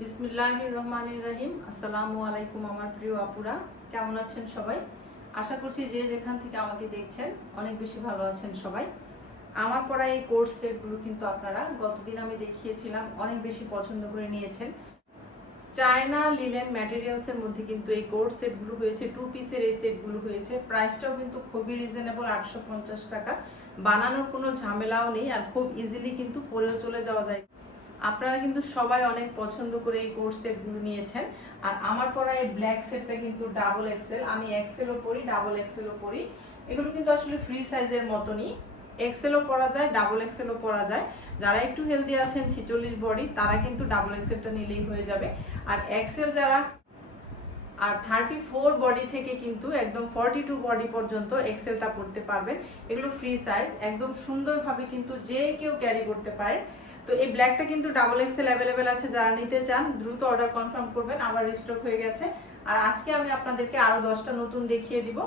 বিসমিল্লাহির রহমানির রহিম। আসসালামু আলাইকুম আমার প্রিয় আপুরা, কেমন আছেন সবাই? আশা করছি যে যেখান থেকে আমাকে দেখছেন অনেক বেশি ভালো আছেন সবাই। আমার পরা এই কোর্স সেটগুলো কিন্তু আপনারা গতদিন আমি দেখিয়েছিলাম, অনেক বেশি পছন্দ করে নিয়েছেন। চায়না লিলেন ম্যাটেরিয়ালসের মধ্যে কিন্তু এই কোর্স সেটগুলো হয়েছে, 2 পিসের এই সেটগুলো হয়েছে। প্রাইসটাও কিন্তু খুবই রিজনেবল, 850 টাকা। বানানোর কোনো ঝামেলাও নেই, আর খুব ইজিলি কিন্তু পরেও চলে যাওয়া যায়। আপনারা কিন্তু সবাই অনেক পছন্দ করে এই কোর্স সেটগুলো নিয়েছেন। আর আমার পরা এই ব্ল্যাক সেটটা কিন্তু ডাবল এক্সেল, আমি এক্সেলও পরি, ডাবল এক্সেলও পরি। এগুলো কিন্তু আসলে ফ্রি সাইজের মতনই, এক্সেলও পরা যায়, ডাবল এক্সেলও পরা যায়। যারা একটু হেলদি আছেন, 46 বডি, তারা কিন্তু ডাবল এক্সেলটা নিলেই হয়ে যাবে। আর এক্সেল যারা, আর 34 বডি থেকে কিন্তু একদম 42 বডি পর্যন্ত এক্সেলটা পরতে পারবেন। এগুলো ফ্রি সাইজ, একদম সুন্দরভাবে কিন্তু যে কেউ ক্যারি করতে পারে। তো এই ব্ল্যাকটা কিন্তু ডাবল এক্সেল অ্যাভেলেবেল আছে, যারা নিতে চান দ্রুত অর্ডার কনফার্ম করবেন, আবার রিস্টক হয়ে গেছে। আর আজকে আমি আপনাদেরকে আরো 10টা নতুন দেখিয়ে দিব।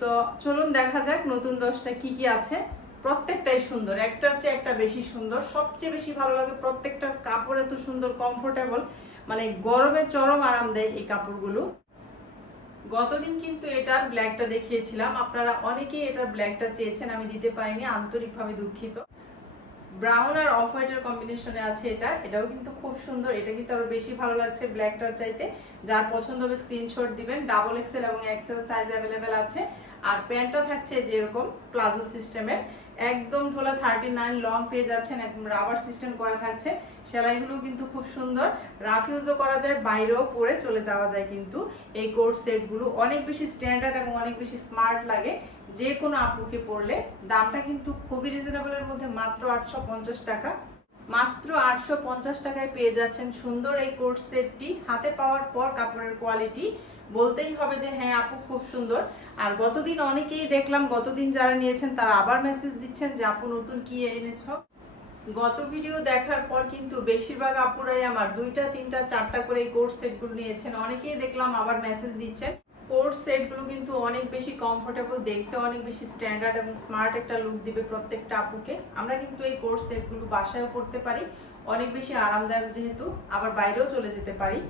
তো চলুন দেখা যাক নতুন 10টা কি কি আছে। প্রত্যেকটাই সুন্দর, একটার চেয়ে একটা বেশি সুন্দর। সবচেয়ে বেশি ভালো লাগে প্রত্যেকটার কাপড় এত সুন্দর, কমফোর্টেবল, মানে গরমে চরম আরাম দেয় এই কাপড়গুলো। গতদিন কিন্তু এটার ব্ল্যাকটা দেখিয়েছিলাম, আপনারা অনেকেই এটার ব্ল্যাকটা চেয়েছেন, আমি দিতে পারিনি, আন্তরিকভাবে দুঃখিত। ব্রাউন আর অফ হোয়াইটের কম্বিনেশনে আছে এটাও কিন্তু খুব সুন্দর। এটা কিন্তু আরো বেশি ভালো লাগছে ব্ল্যাকটার চাইতে। যার পছন্দ হবে স্ক্রিনশট দিবেন। ডাবল এক্সেল এবং এক্সেল সাইজ অ্যাভেলেবেল আছে। আর প্যান্টটা থাকছে যেরকম প্লাজো সিস্টেমের, একদম ঢোলা 39 লং পেয়ে যাচ্ছেন, একদম রাবার সিস্টেম করা থাকছে। সেলাইগুলো কিন্তু খুব সুন্দর, রাফ ইউজও করা যায়, বাইরেও পরে চলে যাওয়া যায়। কিন্তু এই কোট সেটগুলো অনেক বেশি স্ট্যান্ডার্ড এবং অনেক বেশি স্মার্ট লাগে যে কোনো আপুকে পরলে। দামটা কিন্তু খুবই রিজনেবলের মধ্যে, মাত্র 850 টাকা। মাত্র 850 টাকায় পেয়ে যাচ্ছেন সুন্দর এই কোট সেটটি। হাতে পাওয়ার পর কাপড়ের কোয়ালিটি বলতেই হবে যে হ্যাঁ আপু খুব সুন্দর। আর গতদিন অনেকেই দেখলাম, গতদিন যারা নিয়েছেন তারা আবার মেসেজ দিচ্ছেন যে আপু নতুন কি এনেছ। গত ভিডিও দেখার পর কিন্তু বেশিরভাগ আপুরাই আমার 2টা 3টা 4টা করে এই কোট সেটগুলো নিয়েছেন। অনেকেই দেখলাম আবার মেসেজ দিচ্ছেন। কোট সেটগুলো কিন্তু অনেক বেশি কমফোর্টেবল, দেখতে অনেক বেশি স্ট্যান্ডার্ড এবং স্মার্ট একটা লুক দিবে প্রত্যেকটা আপুকে। আমরা কিন্তু এই কোট সেটগুলো বাসায়ও পরতে পারি, অনেক বেশি আরামদায়ক যেহেতু, আবার বাইরেও চলে যেতে পারি।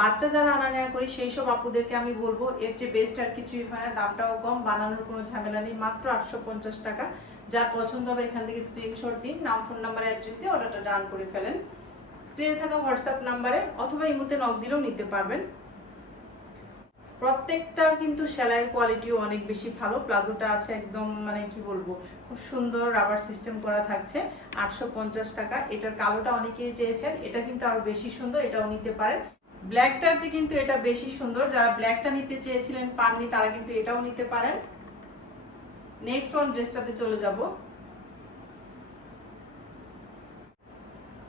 বাচ্চা যারা আনা নেওয়া করি সেই সব আপুদেরকে আমি বলবো এর যে বেস্ট আর কিছুই হয় না। দামটাও কম, বানানোর কোনো ঝামেলা নেই, মাত্র 850 টাকা। যার পছন্দ হবে এখান থেকে স্ক্রিনশট দিন, নাম, ফোন নাম্বার, অ্যাড্রেস দিয়ে অর্ডারটা ডান করে ফেলেন। স্ক্রিনে থাকা হোয়াটসঅ্যাপ নাম্বারে অথবা ইমোতে নক দিলেও নিতে পারবেন। প্রত্যেকটার কিন্তু সেলাইয়ের কোয়ালিটিও অনেক বেশি ভালো। প্লাজোটা আছে একদম, মানে কি বলবো, খুব সুন্দর রাবার সিস্টেম করা থাকছে। 850 টাকা। এটার কালোটা অনেকেই চেয়েছেন, এটা কিন্তু আরো বেশি সুন্দর, এটাও নিতে পারেন। ব্ল্যাকটার যে কিন্তু এটা বেশি সুন্দর, যারা ব্ল্যাকটা নিতে চেয়েছিলেন পাননি তারা কিন্তু এটাও নিতে পারেন। নেক্সট ওয়ান ড্রেসটাতে চলে যাব।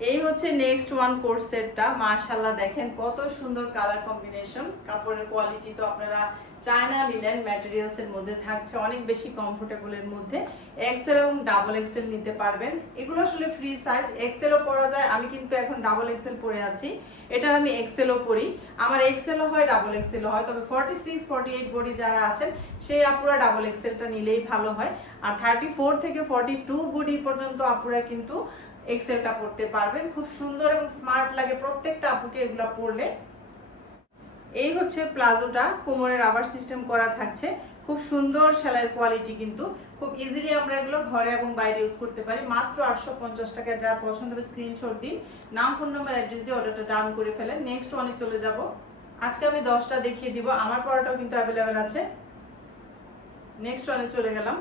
এই হচ্ছে নেক্সট ওয়ান কোট সেটটা। মাশাআল্লাহ, দেখেন কত সুন্দর কালার কম্বিনেশন। কাপড়ের কোয়ালিটি তো আপনারা চায়না লিলেন ম্যাটেরিয়ালস এর মধ্যে থাকছে, অনেক বেশি কমফোর্টেবল এর মধ্যে। এক্সেল এবং ডাবল এক্সেল নিতে পারবেন। এগুলো আসলে ফ্রি সাইজ, এক্সেলও পরা যায়। আমি কিন্তু এখন ডাবল এক্সেল পরে আছি, এটা আমি এক্সেলও পরি। আমার এক্সেলও হয়, ডাবল এক্সেলও হয়। তবে 46 48 বডি যারা আছেন সেই আপুরা ডাবল এক্সেলটা নিলেই ভালো হয়। আর 34 থেকে 42 বডি পর্যন্ত আপুরা কিন্তু এক্সেলটা পরতে পারবেন। খুব সুন্দর এবং স্মার্ট লাগে প্রত্যেকটা আপুকে এগুলা পরলে। এই হচ্ছে প্লাজোটা, কোমরের রাবার সিস্টেম করা থাকছে, খুব সুন্দর সেলাইয়ের কোয়ালিটি। কিন্তু খুব ইজিলি আমরা এগুলো ঘরে এবং বাইরে ইউজ করতে পারি। মাত্র 850 টাকায়। যার পছন্দ হবে স্ক্রিনশট দিন, নাম, ফোন নাম্বার, অ্যাড্রেস দিয়ে অর্ডারটা ডান করে ফেলেন। নেক্সট অনেক চলে যাব। আজকে আমি 10টা দেখিয়ে দিব, আমার পরাটাও কিন্তু অ্যাভেলেবেল আছে। নেক্সট অনেক চলে গেলাম।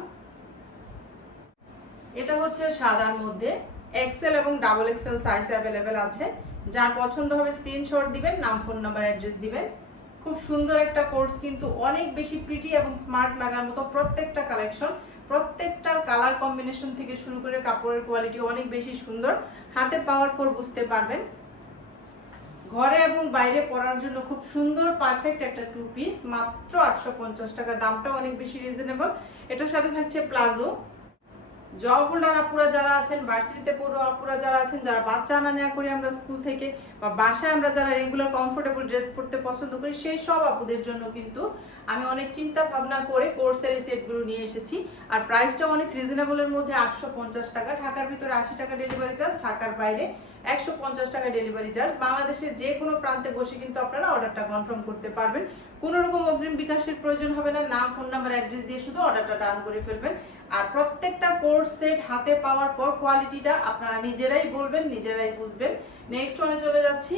এটা হচ্ছে সাদার মধ্যে, এক্সেল এবং ডাবল এক্সেল সাইজ অ্যাভেলেবেল আছে। যার পছন্দ হবে স্ক্রিনশট দিবেন, নাম, ফোন নাম্বার, অ্যাড্রেস দিবেন। খুব সুন্দর একটা কোর্স, কিন্তু অনেক বেশি প্রিটি এবং স্মার্ট লাগার মতো প্রত্যেকটা কালেকশন। প্রত্যেকটার কালার কম্বিনেশন থেকে শুরু করে কাপড়ের কোয়ালিটি অনেক বেশি সুন্দর। হাতে পাওয়ার পর বুঝতে পারবেন। ঘরে এবং বাইরে পরার জন্য খুব সুন্দর পারফেক্ট একটা 2 পিস, মাত্র 850 টাকা। দামটা অনেক বেশি রিজনেবল। এটার সাথে থাকছে প্লাজো। জব হোল্ডার আপুরা যারা আছেন, ভার্সিটিতে পড়ো আপুরা যারা আছেন, যারা বাচ্চা আনা নেওয়া করি আমরা স্কুল থেকে, বা বাসায় আমরা যারা রেগুলার কমফোর্টেবল ড্রেস পরতে পছন্দ করি, সেই সব আপুদের জন্য কিন্তু আমি অনেক চিন্তা ভাবনা করে কোর্সের এই সেটগুলো নিয়ে এসেছি। আর প্রাইসটা অনেক রিজনেবলের মধ্যে, 850 টাকা। ঢাকার ভিতরে 80 টাকা ডেলিভারি চার্জ, ঢাকার বাইরে 150 টাকা ডেলিভারি চার্জ। বাংলাদেশের যে কোনো প্রান্তে বসে কিন্তু আপনারা অর্ডারটা কনফার্ম করতে পারবেন। কোনো রকম অগ্রিম বিকাশের প্রয়োজন হবে না, নাম ফোন নাম্বার অ্যাড্রেস দিয়ে শুধু অর্ডারটা ডান করে ফেলবেন। আর প্রত্যেকটা কোর্স সেট হাতে পাওয়ার পর কোয়ালিটিটা আপনারা নিজেরাই বলবেন, নিজেরাই বুঝবেন। নেক্সট ওয়ানে চলে যাচ্ছি।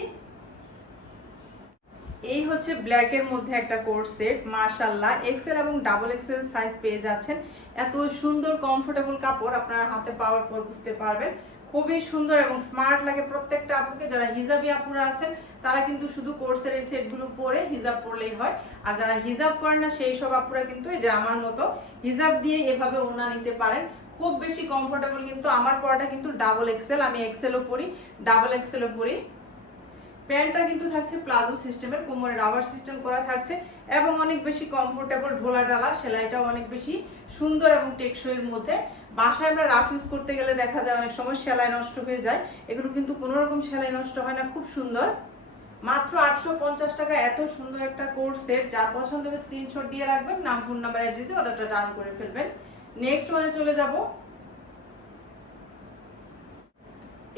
এই হচ্ছে ব্ল্যাকের মধ্যে একটা কোর্স সেট, মাশাআল্লাহ এক্সেল এবং ডাবল এক্সেল সাইজ পেয়ে যাচ্ছেন। এত সুন্দর কমফোর্টেবল কাপড় আপনারা হাতে পাওয়ার পর বুঝতে পারবেন, খুবই সুন্দর এবং স্মার্ট লাগে প্রত্যেকটা আপুকে। যারা হিজাবি আপুরা আছেন তারা কিন্তু শুধু কোর্সের এই সেটগুলো পরে হিজাব পরলেই হয়, আর যারা হিজাব পরেন না সেই সব আপুরা কিন্তু এই যে আমার মতো হিজাব দিয়ে এভাবে ওড়না নিতে পারেন। খুব বেশি কমফোর্টেবল, কিন্তু আমার পরাটা কিন্তু ডাবল এক্সেল, আমি এক্সেলও পরি, ডাবল এক্সেলও পরি। প্যান্টটা কিন্তু থাকছে প্লাজো সিস্টেমের, কোমরে রাবার সিস্টেম করা থাকছে এবং অনেক বেশি কমফোর্টেবল, ঢোলা ডালা, সেলাইটাও অনেক বেশি সুন্দর এবং টেকসইয়ের মধ্যে। বাসায় আমরা রাফ ইউজ করতে গেলে দেখা যায় অনেক সময় সেলাই নষ্ট হয়ে যায়, এগুলো কিন্তু কোনো রকম সেলাই নষ্ট হয় না, খুব সুন্দর। মাত্র 850 টাকা এত সুন্দর একটা কোর্স সেট। যার পছন্দ হবে স্ক্রিনশট দিয়ে রাখবেন, নাম ফোন নাম্বার অ্যাড্রেস দিয়ে অর্ডারটা ডান করে ফেলবেন। নেক্সট ওয়ানে চলে যাব।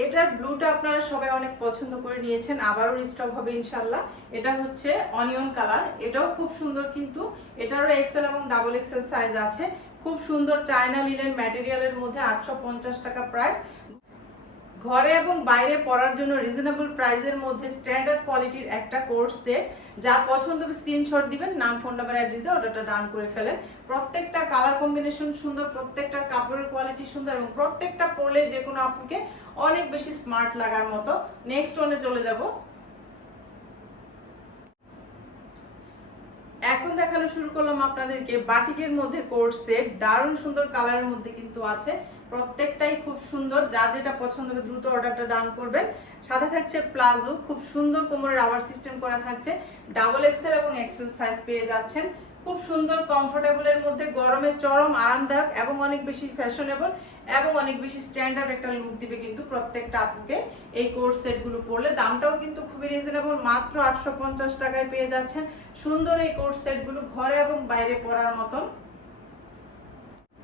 এটার ব্লুটা আপনারা সবাই অনেক পছন্দ করে নিয়েছেন, আবারও রিস্টক হবে ইনশাল্লাহ। এটা হচ্ছে অনিয়ন কালার, এটাও খুব সুন্দর, কিন্তু এটারও এক্সেল এবং ডাবল এক্সেল সাইজ আছে। খুব সুন্দর চায়না লিনেন ম্যাটেরিয়ালের মধ্যে 850 টাকা প্রাইস। ঘরে এবং বাইরে পরার জন্য রিজনেবল প্রাইসের মধ্যে স্ট্যান্ডার্ড কোয়ালিটির একটা কোর্স সেট। যা পছন্দ হবে স্ক্রিনশট দিবেন, নাম ফোন নাম্বার অ্যাড্রেস দিয়ে অর্ডারটা ডান করে ফেলেন। প্রত্যেকটা কালার কম্বিনেশন সুন্দর, প্রত্যেকটার কাপড়ের কোয়ালিটি সুন্দর এবং প্রত্যেকটা পরলে যে কোনো আপুকে অনেক বেশি স্মার্ট লাগার মতো। নেক্সট ওয়ানে চলে যাব। এখন দেখানো শুরু করলাম আপনাদেরকে বাটিকের মধ্যে কোর্স সেট, দারুণ সুন্দর কালারের মধ্যে কিন্তু আছে, প্রত্যেকটাই খুব সুন্দর। যার যেটা পছন্দ হবে দ্রুত অর্ডারটা ডান করবেন। সাথে থাকছে প্লাজো, খুব সুন্দর কোমরে রাবার সিস্টেম করা থাকছে, ডাবল এক্সেল এবং এক্সেল সাইজ পেয়ে যাচ্ছেন। খুব সুন্দর কমফোর্টেবলের মধ্যে, গরমে চরম আরামদায়ক এবং অনেক বেশি ফ্যাশনেবল এবং অনেক বেশি স্ট্যান্ডার্ড একটা লুক দিবে কিন্তু প্রত্যেকটা আপুকে এই কোর্স সেটগুলো পরলে। দামটাও কিন্তু খুবই রিজনেবল, মাত্র 850 টাকায় পেয়ে যাচ্ছেন সুন্দর এই কোর্স সেটগুলো, ঘরে এবং বাইরে পরার মতন।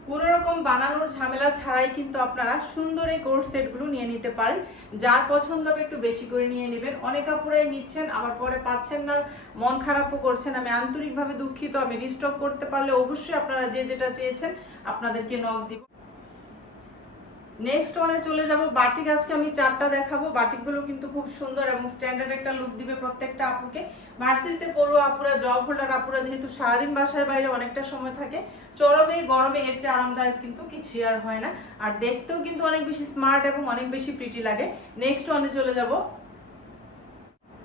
কোনো রকম বানানোর ঝামেলা ছাড়াই কিন্তু আপনারা সুন্দর এই কোর্স সেটগুলো নিয়ে নিতে পারেন। যার পছন্দ হবে একটু বেশি করে নিয়ে নেবেন। অনেক আপুরাই নিচ্ছেন আবার পরে পাচ্ছেন না, মন খারাপও করছেন, আমি আন্তরিকভাবে দুঃখিত। আমি রিস্টক করতে পারলে অবশ্যই আপনারা যে যেটা চেয়েছেন আপনাদেরকে নক দিব। নেক্সট ওয়ানে চলে যাব। বাটিক আজকে আমি 4টা দেখাবো। বাটিকগুলো কিন্তু খুব সুন্দর এবং স্ট্যান্ডার্ড একটা লুক দিবে প্রত্যেকটা আপুকে। ভার্সিটিতে পড়ুয়া আপুরা, জব হোল্ডার আপুরা যেহেতু সারাদিন বাসার বাইরে অনেকটা সময় থাকে, চরমে গরমে এর চেয়ে আরামদায়ক কিন্তু কিছুই আর হয় না। আর দেখতেও কিন্তু অনেক বেশি স্মার্ট এবং অনেক বেশি প্রিটি লাগে। নেক্সট ওয়ানে চলে যাব।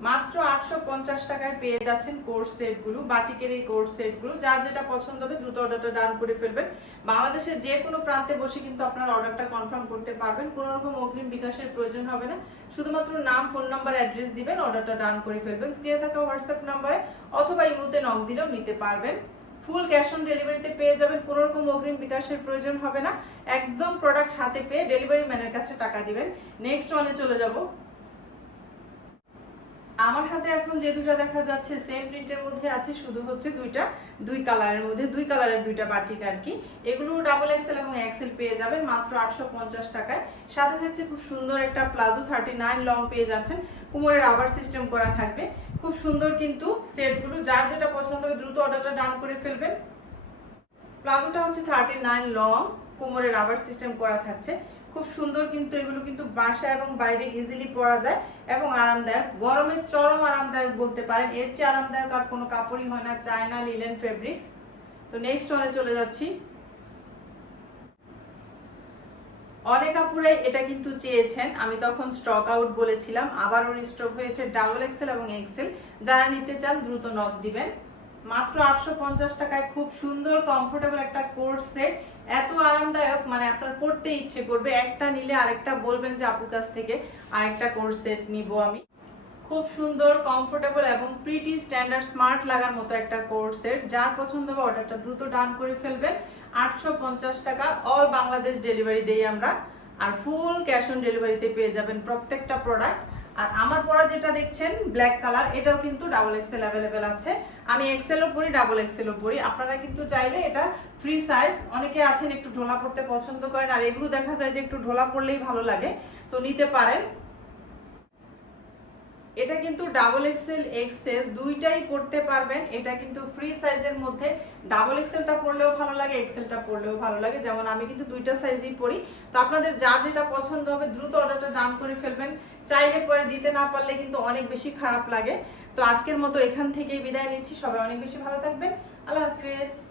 মাত্র 850 টাকায় পেয়ে যাচ্ছেন কোর্স সেটগুলো, বাটিকের এই কোর্স সেটগুলো। যার যেটা পছন্দ হবে দ্রুত অর্ডারটা ডান করে ফেলবেন। বাংলাদেশের যে কোনো প্রান্তে বসে কিন্তু আপনারা অর্ডারটা কনফার্ম করতে পারবেন, কোনো রকম অগ্রিম বিকাশের প্রয়োজন হবে না। শুধুমাত্র নাম ফোন নাম্বার অ্যাড্রেস দিবেন, অর্ডারটা ডান করে ফেলবেন। স্ক্রিনে থাকা হোয়াটসঅ্যাপ নাম্বারে অথবা ইমোতে নক দিলেও নিতে পারবেন। ফুল ক্যাশ অন ডেলিভারিতে পেয়ে যাবেন, কোনো রকম অগ্রিম বিকাশের প্রয়োজন হবে না। একদম প্রোডাক্ট হাতে পেয়ে ডেলিভারি ম্যানের কাছে টাকা দিবেন। নেক্সট ওয়ানে চলে যাব। আমার হাতে এখন যে দুটো দেখা যাচ্ছে সেম প্রিন্টের মধ্যে আছে, শুধু হচ্ছে দুই কালারের মধ্যে, দুই কালারের দুইটা বাটিক আর কি। এগুলো ডাবল এক্সেল এবং এক্সেল পেয়ে যাবেন মাত্র 850 টাকায়। সাথে থাকছে খুব সুন্দর একটা প্লাজো 39 লং পেয়ে যাচ্ছেন, কোমরে রাবার সিস্টেম করা থাকবে। খুব সুন্দর কিন্তু সেটগুলো, যার যেটা পছন্দ হবে দ্রুত অর্ডারটা ডান করে ফেলবেন। প্লাজোটা হচ্ছে 39 লং, কোমরে রাবার সিস্টেম করা থাকছে, খুব সুন্দর কিন্তু এগুলো কিন্তু বাসা এবং বাইরে ইজিলি পরা যায় এবং আরামদায়ক, গরমে চরম আরামদায়ক বলতে পারেন। এর চেয়ে আরামদায়ক আর কোনো কাপড়ই হয় না, চায়না লিনেন ফেব্রিক্স। তো নেক্সট ওয়ানে চলে যাচ্ছি। অনেক আপুরাই এটা কিন্তু চেয়েছেন, আমি তখন স্টক আউট বলেছিলাম, আবারও রিস্টক হয়েছে ডাবল এক্সেল এবং এক্সেল। যারা নিতে চান দ্রুত নক দিবেন। মাত্র 850 টাকায় খুব সুন্দর কমফোর্টেবল একটা কোর্স সেট, এত আরামদায়ক মানে আপনার পড়তে ইচ্ছে করবে, একটা নিলে আরেকটা বলবেন যে আপুর কাছ থেকে আরেকটা কোর্স সেট নিব আমি। খুব সুন্দর কমফোর্টেবল এবং প্রিটি স্ট্যান্ডার্ড স্মার্ট লাগার মতো একটা কোর্স সেট। যার পছন্দ হবে অর্ডারটা দ্রুত ডান করে ফেলবেন। 850 টাকা অল বাংলাদেশ ডেলিভারি দেই আমরা, আর ফুল ক্যাশ অন ডেলিভারিতে পেয়ে যাবেন প্রত্যেকটা প্রোডাক্ট। আর আমার পরা যেটা দেখছেন ব্ল্যাক কালার, এটাও কিন্তু ডাবল এক্সেল অ্যাভেলেবেল আছে। আমি এক্সেলও পরি, ডাবল এক্সেলও পরি। আপনারা কিন্তু চাইলে এটা ফ্রি সাইজ, অনেকে আছেন একটু ঢোলা পড়তে পছন্দ করেন, আর এগুলো দেখা যায় যে একটু ঢোলা পড়লেই ভালো লাগে, তো নিতে পারেন। এটা কিন্তু ডাবল এক্সেল এক্সেল দুইটাই পড়তে পারবেন। এটা কিন্তু ফ্রি সাইজের মধ্যে ডাবল এক্সেলটা পরলেও ভালো লাগে, এক্সেলটা পরলেও ভালো লাগে। যেমন আমি কিন্তু দুইটা সাইজই পরি। তো আপনাদের যার যেটা পছন্দ হবে দ্রুত অর্ডারটা ডান করে ফেলবেন। চাইলে পরে দিতে না পারলে কিন্তু অনেক বেশি খারাপ লাগে। তো আজকের মতো এখান থেকেই বিদায় নিচ্ছি। সবাই অনেক বেশি ভালো থাকবেন। আল্লাহ হাফেজ।